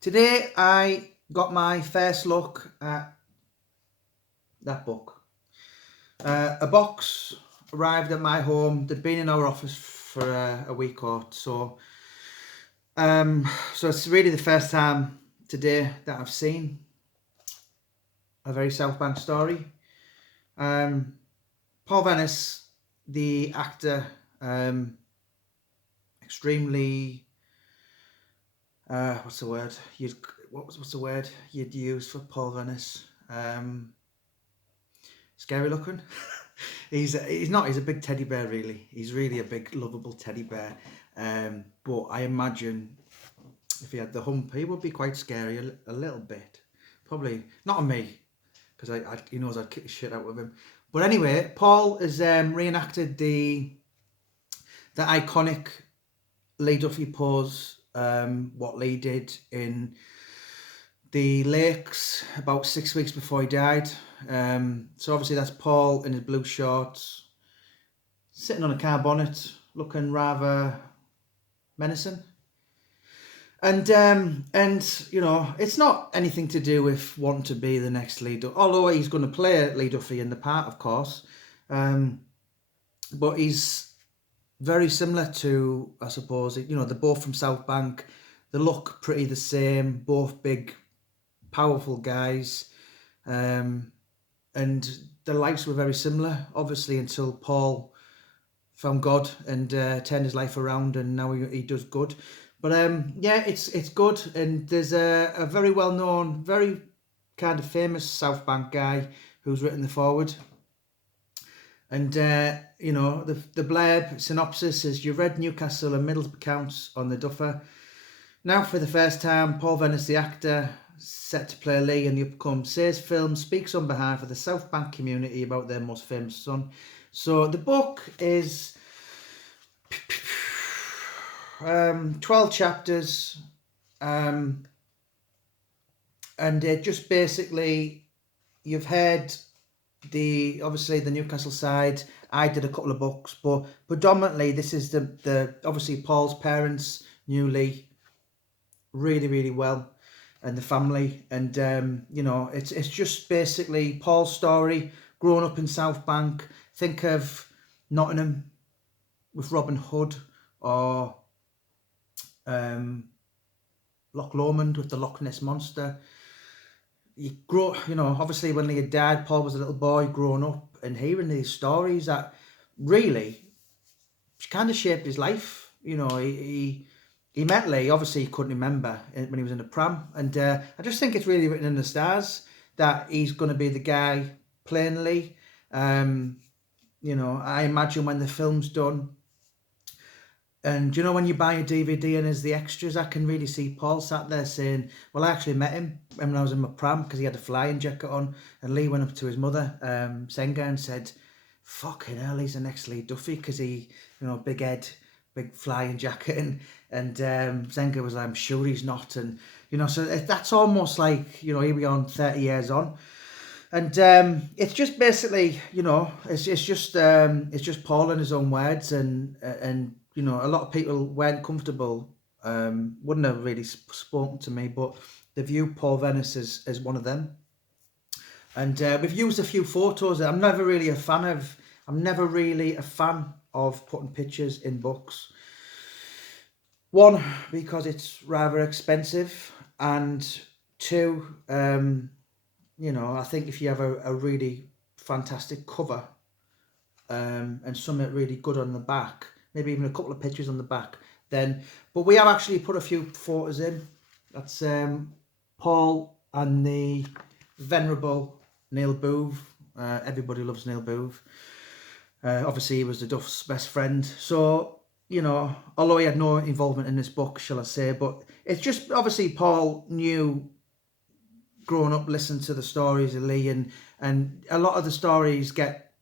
Today I got my first look at that book. A box arrived at my home. They'd been in our office for a week or so. So it's really the first time today that I've seen a very South Bank story. Paul Venis, the actor, extremely what's the word? What's the word you'd use for Paul Venis? Scary looking. He's not. He's a big teddy bear, really. He's really a big, lovable teddy bear. But I imagine if he had the hump, he would be quite scary a little bit. Probably not on me, because he knows I'd kick the shit out of him. But anyway, Paul has reenacted the iconic Lee Duffy pose. What Lee did in the lakes about 6 weeks before he died. So obviously that's Paul in his blue shorts, sitting on a car bonnet, looking rather menacing. And you know, it's not anything to do with wanting to be the next Lee Duffy, although he's going to play Lee Duffy in the part, of course. But he's very similar to, I suppose, you know, they're both from South Bank. They look pretty the same, both big, powerful guys. And their lives were very similar, obviously, until Paul found God and turned his life around, and now he does good. But yeah, it's good, and there's a very well-known, very kind of famous South Bank guy who's written the foreword. And you know, the blurb synopsis is: "You read Newcastle and Middlesbrough accounts on the Duffer. Now, for the first time, Paul Venis, the actor, set to play Lee in the upcoming Sayers film, speaks on behalf of the South Bank community about their most famous son." So the book is 12 chapters, and it just basically, you've heard obviously the Newcastle side. I did a couple of books, but predominantly this is the obviously Paul's parents knew Lee really, really well, and the family, and you know, it's just basically Paul's story growing up in South Bank. Think of Nottingham with Robin Hood, or Loch Lomond with the Loch Ness Monster. You know, obviously when Lee had died, Paul was a little boy growing up and hearing these stories that really kind of shaped his life. You know, he met Lee. Obviously, he couldn't remember when he was in a pram, and I just think it's really written in the stars that he's going to be the guy playing Lee. You know, I imagine when the film's done, and you know, when you buy a DVD and there's the extras, I can really see Paul sat there saying, "Well, I actually met him when I was in my pram because he had a flying jacket on." And Lee went up to his mother, Senga, and said, "Fucking hell, he's the next Lee Duffy," because he, you know, big head, big flying jacket, and Senga was like, "I'm sure he's not," and you know, so that's almost like, you know, here we are 30 years on. And it's just basically, you know, it's just Paul in his own words, and you know, a lot of people weren't comfortable, wouldn't have really spoken to me, but they view Paul Venis as one of them. And we've used a few photos. I'm never really a fan of putting pictures in books. One, because it's rather expensive, and two, you know, I think if you have a really fantastic cover, and something really good on the back, maybe even a couple of pictures on the back, then. But we have actually put a few photos in. That's Paul and the venerable Neil Booth. Everybody loves Neil Booth. Obviously, he was the Duff's best friend. So, you know, although he had no involvement in this book, shall I say, but it's just, obviously Paul knew, growing up, listening to the stories of Lee, and a lot of the stories get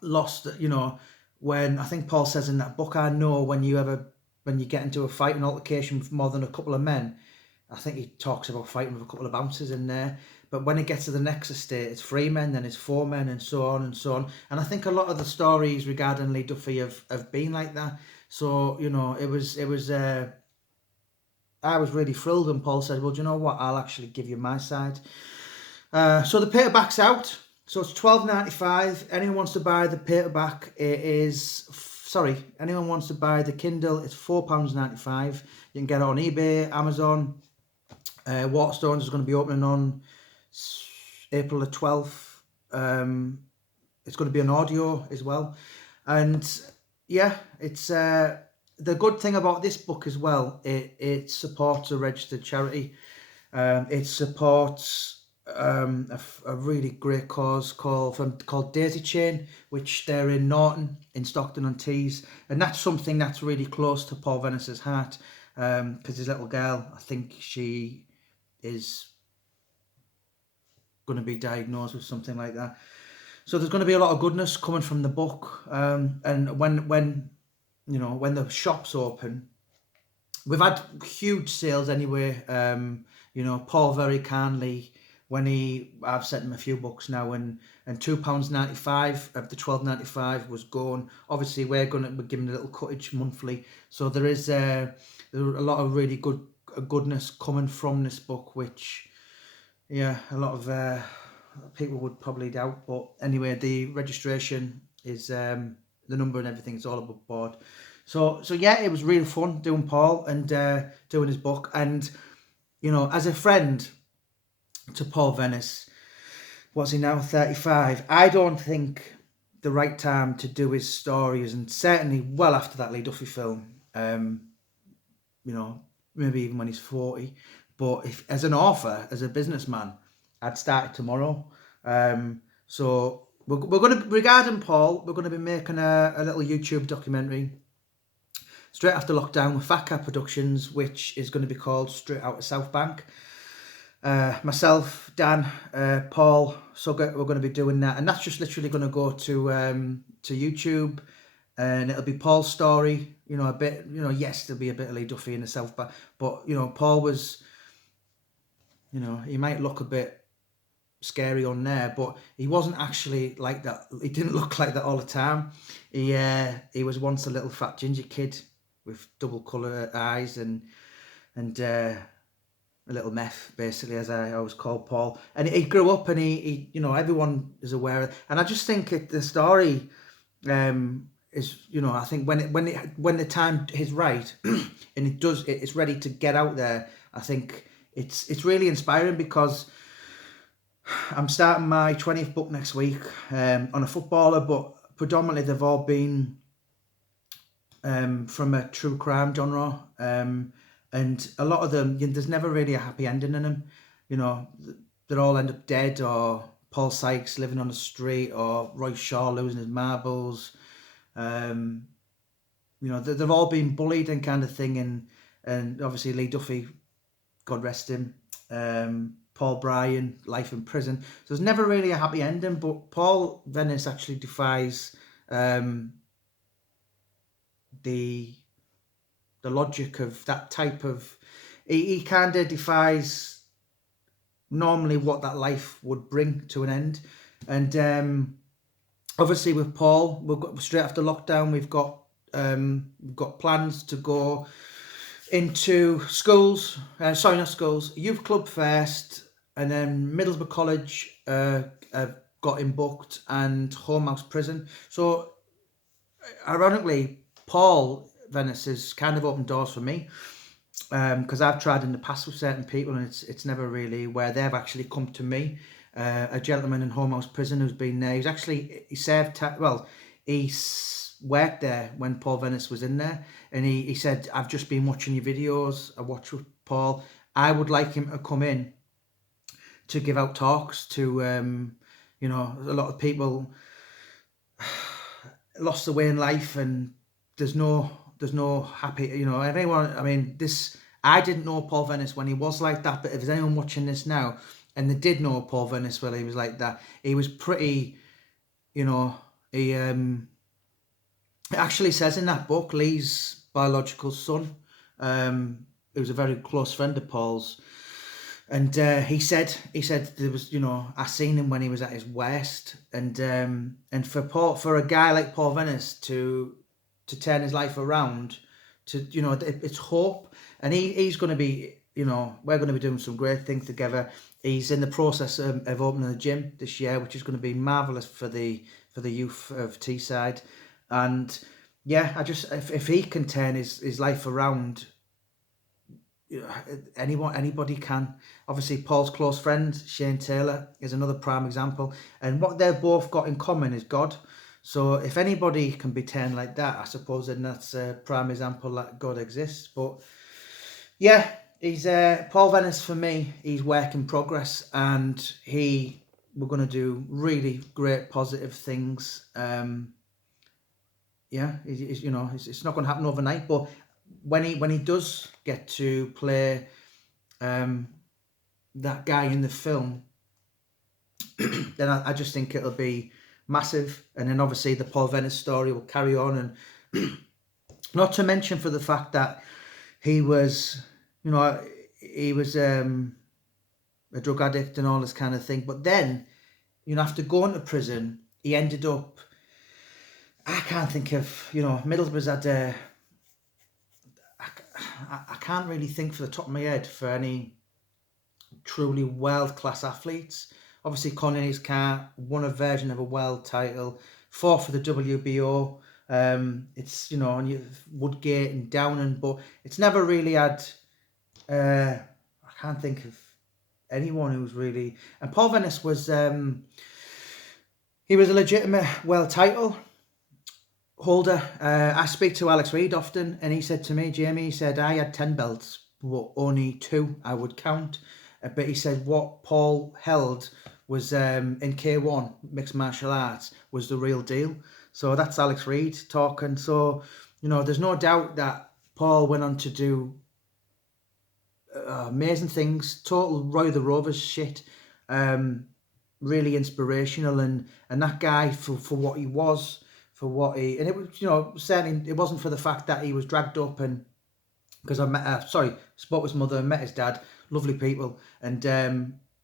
lost, you know, when I think Paul says in that book, "I know when you get into a fight, an altercation with more than a couple of men," I think he talks about fighting with a couple of bouncers in there, but when it gets to the next estate, it's 3 men, then it's 4 men, and so on and so on. And I think a lot of the stories regarding Lee Duffy have been like that. So, you know, it was I was really thrilled when Paul said, well, do you know what, I'll actually give you my side. So the paperback's out, so it's $12.95. Anyone wants to buy the paperback, anyone wants to buy the Kindle, it's £4.95. You can get it on eBay, Amazon. Waterstones is going to be opening on April the 12th. It's going to be an audio as well. And yeah, it's the good thing about this book as well, it supports a registered charity. It supports a really great cause called Daisy Chain, which they're in Norton, in Stockton-on-Tees, and that's something that's really close to Paul Venis's heart, because his little girl, I think she is going to be diagnosed with something like that. So there's going to be a lot of goodness coming from the book, and when the shops open, we've had huge sales anyway. Paul very kindly, I've sent him a few books now, and £2.95 of the $12.95 was gone. Obviously, we're giving a little cottage monthly, so there are a lot of really good goodness coming from this book, which, yeah, a lot of people would probably doubt. But anyway, the registration is the number and everything is all above board. So yeah, it was really fun doing Paul and doing his book. And as a friend to Paul Venis, what's he now, 35? I don't think the right time to do his stories, and certainly well after that Lee Duffy film, maybe even when he's 40. But if, as an author, as a businessman, I'd start it tomorrow. So we're going to, regarding Paul, we're going to be making a little YouTube documentary straight after lockdown with Fat Cat Productions, which is going to be called Straight Out of South Bank. Myself, Dan, Paul, Sugget, we're going to be doing that, and that's just literally going to go to YouTube, and it'll be Paul's story. A bit, yes, there'll be a bit of Lee Duffy in the South Bank, but Paul was, he might look a bit scary on there, but he wasn't actually like that. He didn't look like that all the time. He was once a little fat ginger kid with double colour eyes and a little meth, basically, as I always call Paul. And he grew up, and he everyone is aware of. And I just think the story is, I think when the time is right and it's ready to get out there, I think it's really inspiring, because I'm starting my 20th book next week on a footballer, but predominantly they've all been from a true crime genre, and a lot of them, there's never really a happy ending in them. They all end up dead, or Paul Sykes living on the street, or Roy Shaw losing his marbles. They've all been bullied and kind of thing, and obviously Lee Duffy, God rest him, Paul Bryan, life in prison. So there's never really a happy ending, but Paul Venis actually defies the logic of that type of. He kind of defies normally what that life would bring to an end, and obviously with Paul, we've got straight after lockdown, we've got plans to go into schools. Sorry, not schools. Youth club first, and then Middlesbrough College got him booked, and Home House Prison. So ironically, Paul Venis has kind of opened doors for me, because I've tried in the past with certain people, and it's never really where they've actually come to me. A gentleman in Home House Prison who's been there. He worked there when Paul Venis was in there, and he said, I've just been watching your videos. I watch with Paul. I would like him to come in to give out talks to, a lot of people lost their way in life, and there's no happy, everyone. I mean, I didn't know Paul Venis when he was like that, but if there's anyone watching this now and they did know Paul Venis when he was like that, he was pretty, he it actually says in that book, Lee's biological son, he was a very close friend of Paul's, and he said there was, I seen him when he was at his worst, and for a guy like Paul Venis to turn his life around, to it's hope. and he's going to be, you know, we're going to be doing some great things together. He's in the process of opening a gym this year, which is going to be marvellous for the youth of Teesside. And yeah, I just, if he can turn his life around, you know, anybody can. Obviously, Paul's close friend Shane Taylor is another prime example, and what they've both got in common is God. So if anybody can be turned like that, I suppose then that's a prime example that God exists. But yeah, he's Paul Venis for me. He's work in progress, and we're going to do really great positive things. Yeah, you know, it's not going to happen overnight, but when he does get to play that guy in the film, then I just think it'll be massive. And then obviously the Paul Venis story will carry on, and not to mention for the fact that he was, you know, he was a drug addict and all this kind of thing. But then, you know, after going to prison, he ended up, I can't think of, you know, Middlesbrough's had I can't really think for the top of my head for any truly world-class athletes. Obviously, Cornelius Carr won a version of a world title, fought for the WBO. It's, you know, on Woodgate and Downing, but it's never really had. I can't think of anyone who's really. And Paul Venis was. He was a legitimate world title holder. I speak to Alex Reid often, and he said to me, Jamie, he said, I had 10 belts, but only 2 I would count. But he said what Paul held was in K1, mixed martial arts, was the real deal. So that's Alex Reid talking. So, you know, there's no doubt that Paul went on to do amazing things, total Roy the Rovers shit. Really inspirational, and that guy for what he was, for what he, and it was, you know, certainly it wasn't for the fact that he was dragged up, and because I met, spoke with his mother and met his dad, lovely people, and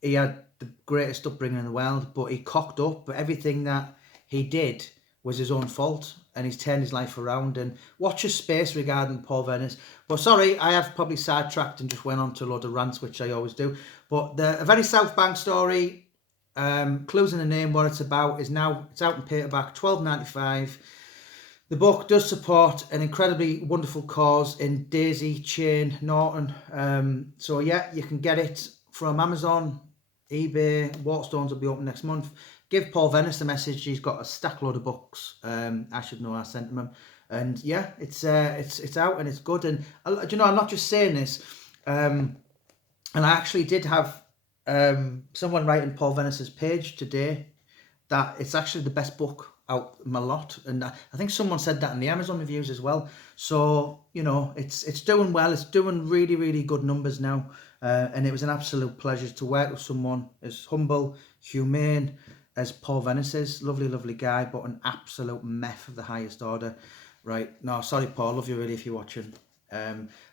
he had the greatest upbringing in the world, but he cocked up, but everything that he did was his own fault, and he's turned his life around. And watch his space regarding Paul Venis. But sorry, I have probably sidetracked and just went on to a load of rants, which I always do. But a very South Bank story. Clues in the name, what it's about, it's out in paperback, $12.95. The book does support an incredibly wonderful cause in Daisy Chain Norton. So yeah, you can get it from Amazon, eBay. Waterstones will be open next month. Give Paul Venis a message. He's got a stack load of books. I should know I sent him. And yeah, it's out and it's good. And you know, I'm not just saying this. And I actually did have someone writing Paul Venis's page today that it's actually the best book out of my lot, and I think someone said that in the Amazon reviews as well. So, you know, it's doing well. It's doing really, really good numbers now, and it was an absolute pleasure to work with someone as humble, humane as Paul Venis is. Lovely guy, but an absolute meth of the highest order. Right, no, sorry Paul, love you really if you're watching.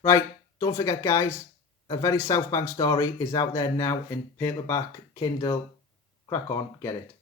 Right, don't forget guys, A Very South Bank Story is out there now in paperback, Kindle. Crack on, get it.